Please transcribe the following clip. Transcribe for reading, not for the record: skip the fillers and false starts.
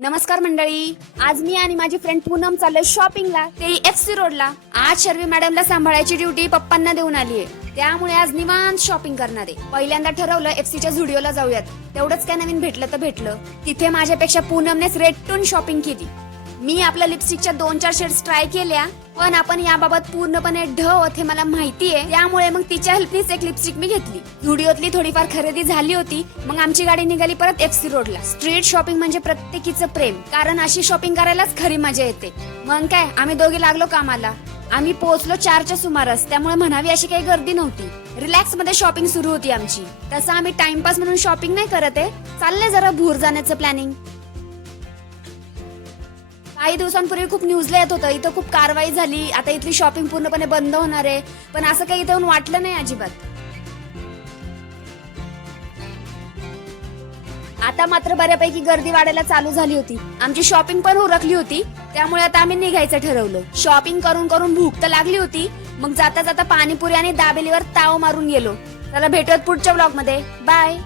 नमस्कार मंडळी, आज मी आणि माझी फ्रेंड पूनम चाललोय शॉपिंगला, ते FC रोडला. आज शर्वी मॅडमला सांभाळायची ड्युटी पप्पांना देऊन आलीये, त्यामुळे आज निवांत शॉपिंग करणार आहे. पहिल्यांदा ठरवलं FCच्या झुडिओला जाऊयात. तेवढंच काय नवीन भेटलं तर भेटलं. तिथे माझ्यापेक्षा पूनमनेच रेटून शॉपिंग केली. मी आपल्या लिपस्टिकच्या 2-4 शेड्स ट्राय केल्या, पण आपण याबाबत पूर्णपणे ढ आहोत हे मला माहितीये. त्यामुळे मग तिच्या हेल्पनीच एक लिपस्टिक मी घेतली. झुडिओतली थोडीफार खरेदी झाली होती. मग आमची गाडी निघाली परत FC रोडला. स्ट्रीट शॉपिंग म्हणजे प्रत्येकीचं प्रेम, कारण अशी शॉपिंग करायलाच खरी मजा येते. मग काय, आम्ही दोघे लागलो कामाला. आम्ही पोहोचलो 4च्या सुमारास, त्यामुळे म्हणावी अशी काही गर्दी नव्हती. रिलॅक्स मध्ये शॉपिंग सुरू होती आमची. तसं आम्ही टाइमपास म्हणून शॉपिंग नाही करत आहे, चाललंय जरा भूर जाण्याचं प्लॅनिंग. काही दिवसांपूर्वी खूप न्यूजला येत होतं इथं खूप कारवाई झाली, आता इथली शॉपिंग पूर्णपणे बंद होणार आहे. पण असं काही इथं वाटलं नाही अजिबात. आता मात्र बऱ्यापैकी गर्दी वाढायला चालू झाली होती. आमची शॉपिंग पण उरकली होती, त्यामुळे आता आम्ही निघायचं ठरवलं. शॉपिंग करून करून भूक तर लागली होती. मग जाता जाता पाणीपुरी आणि दाबेलीवर ताव मारून गेलो. चला भेटूयात पुढच्या ब्लॉग मध्ये. बाय.